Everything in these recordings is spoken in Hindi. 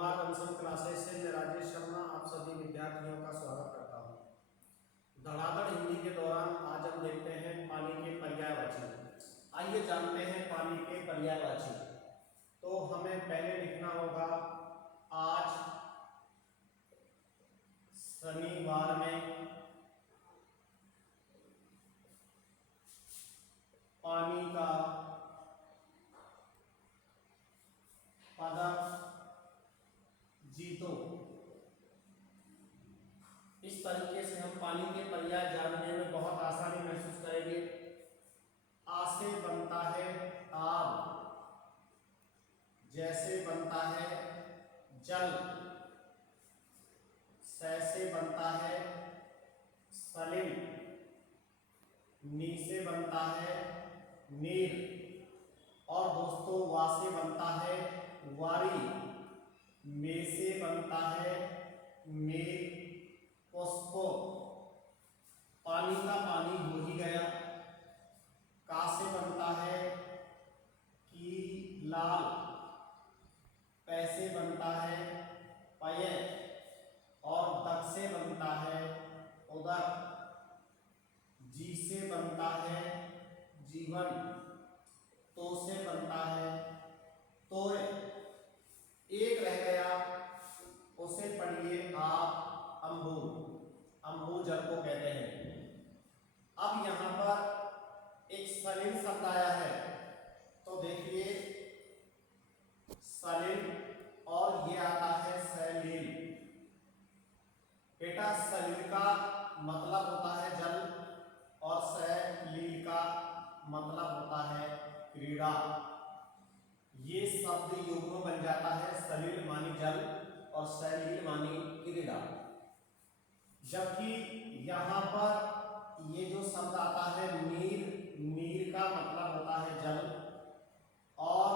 कुमार कंसन क्लासेस से मैं राजेश शर्मा आप सभी विद्यार्थियों का स्वागत करता हूँ। धड़ाधड़ हिंदी के दौरान आज हम देखते हैं पानी के पर्यायवाची। आइए जानते हैं पानी के पर्यायवाची। तो हमें पहले लिखना होगा आज शनिवार में पानी का पदक जीतो। इस तरीके से हम पानी के पर्याय जानने में बहुत आसानी महसूस करेंगे। आ से बनता है आब, जैसे बनता है जल, से बनता है सलिल, नी से बनता है नीर, और दोस्तों वा से बनता है वारी, मे से बनता है मेघ पुष्पो। पानी का पानी हो ही गया। का से बनता है की लाल, पै से बनता है पय, और दक से बनता है उदक, जी से बनता है जीवन, तो से बनता है तोय। एक रह गया, उसे पढ़िए आप अंबुज। अंबुज जल को कहते हैं। अब यहां पर एक सलिल शब्द आया है, तो देखिए सलिल और ये आता है सैलील। बेटा सलिल का मतलब होता है जल और सैलील का मतलब होता है क्रीड़ा। ये शब्द युग्म बन जाता है, सलिल मानी जल और सैलील मानी क्रीड़ा। जबकि यहाँ पर ये जो शब्द आता है नीर, नीर का मतलब होता है जल, और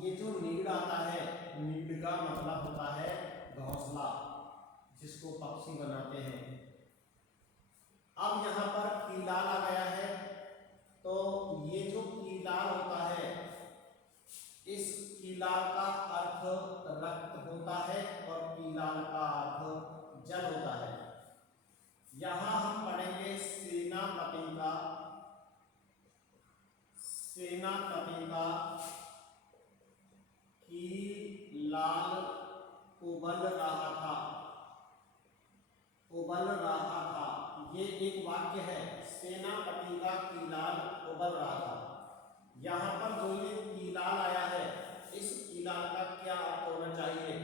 ये जो नीड़ आता है, नीड़ का मतलब होता है घोंसला, जिसको पक्षी बनाते हैं। अब यहाँ पर कीलाल आ गया है, तो ये जो कीलाल होता है, इस कीलाल का अर्थ रक्त होता है और कीलाल का अर्थ जल होता है। यहां हम पढ़ेंगे सेनापति का, सेनापति का कीलाल उबल रहा था, उबल रहा था। ये एक वाक्य है, सेनापति का कीलाल उबल रहा था। यहाँ पर जो ये कीलाल आया है, इस कीलाल का क्या अर्थ होना चाहिए?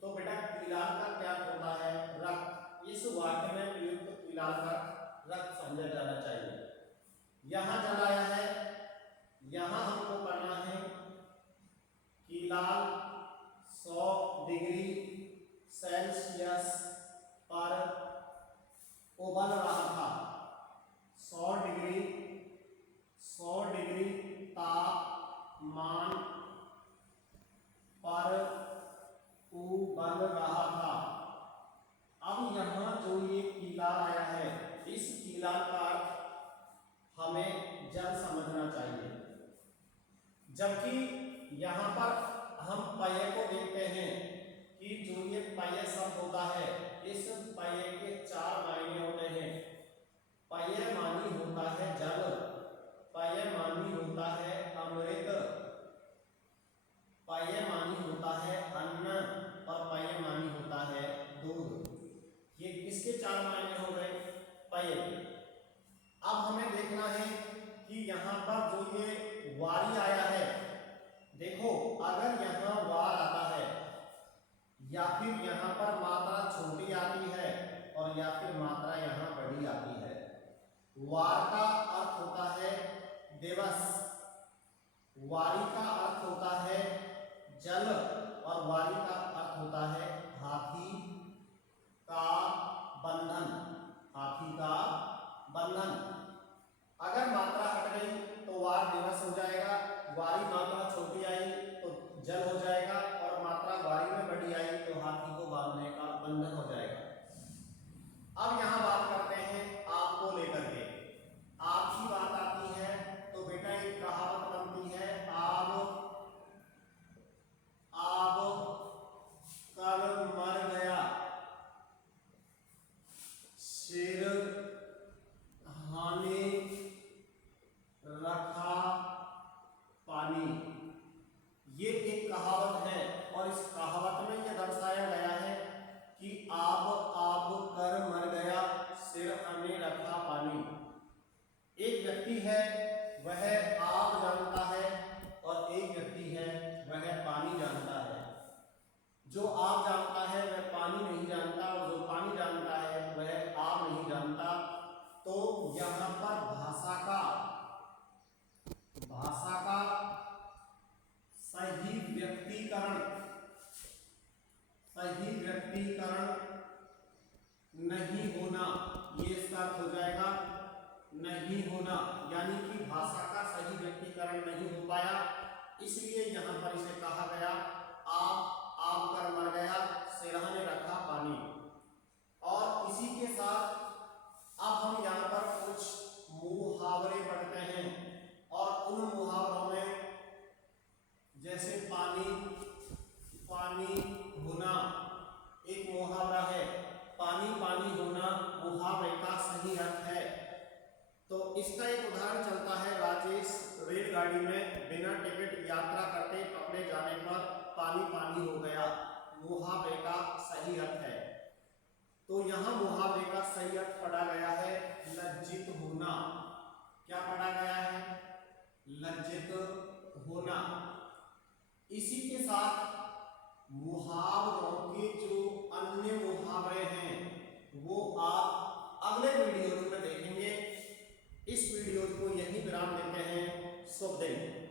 तो बेटा कीलाल का क्या अर्थ होता है? रक्त। इस वाक्य में प्रयुक्त कीलाल का रक्त समझा जाना चाहिए। यहाँ जल आया है, यहाँ हमको पढ़ना है कीलाल 100 डिग्री सेल्सियस पर उबल रहा था। 100 डिग्री तापमान पर उबल रहा था। अब यहाँ जो ये कीलाल आया है, इस कीलाल का अर्थ हमें जल समझना चाहिए। जबकि यहाँ पर हम पय को देखते हैं कि जो ये पय शब्द होता है, इस पय के 4 मायने होते हैं। पय मानी होता है जल, पय मानी होता है अमृत, पय मानी होता है अन्न, और पय मानी होता है दूध। ये किसके 4 मायने हो गए? पय। अब हमें देखना है कि यहाँ पर जो ये वारी आया है, देखो अगर यहाँ वार आता है, या फिर यहाँ पर मात्रा छोटी आती है और या फिर मात्रा यहाँ बड़ी आती है। वार का अर्थ होता है दिवस, वारी का अर्थ होता है जल, और वारी का अर्थ होता है हाथी का बंधन, हाथी का बंधन। अगर मात्रा हट गई तो वार दिवस हो जाएगा, वारी मात्रा छोटी आई तो जल हो जाएगा, और मात्रा वारी में बड़ी आई तो हाथी को बांधने का बंधन हो जाएगा। अब यहाँ बात करते हैं आपको लेकर के। आपकी बात आती है तो बेटा एक कहावत बनती है, आब कहावत है और इस कहावत में यह दर्शाया गया है कि आब कर मर गया, सिरहा ने रखा पानी। एक व्यक्ति है वह आग जानता है और एक व्यक्ति है वह पानी जानता है। जो आग जानता है वह पानी नहीं जानता और जो पानी जानता है वह आग नहीं जानता। तो यहाँ पर भाषा का सही व्यक्तिकरण नहीं होना, ये इसका अर्थ हो जाएगा नहीं होना, यानी कि भाषा का सही व्यक्तिकरण नहीं हो पाया, इसलिए यहाँ पर इसे कहा गया आब कर मर गया, सिरहा ने रखा पानी। और इसी के साथ अब हम यहाँ पर कुछ मुहावरे पढ़ते हैं और उन मुहावरों में जैसे पानी होना एक मुहावरा है। पानी होना मुहावरे का सही अर्थ है। तो इसका एक उदाहरण चलता है, राजेश रेलगाड़ी में बिना टिकट यात्रा करते पकड़े जाने पर पानी हो गया, मुहावरे का सही अर्थ है। तो यहाँ मुहावरे का सही अर्थ पढ़ा गया है लज्जित होना। क्या पढ़ा गया है? लज्जित होना। इसी के साथ मुहावरों के जो अन्य मुहावरे हैं वो आप अगले वीडियो में देखेंगे। इस वीडियो को यहीं विराम देते हैं। शुभ दिन।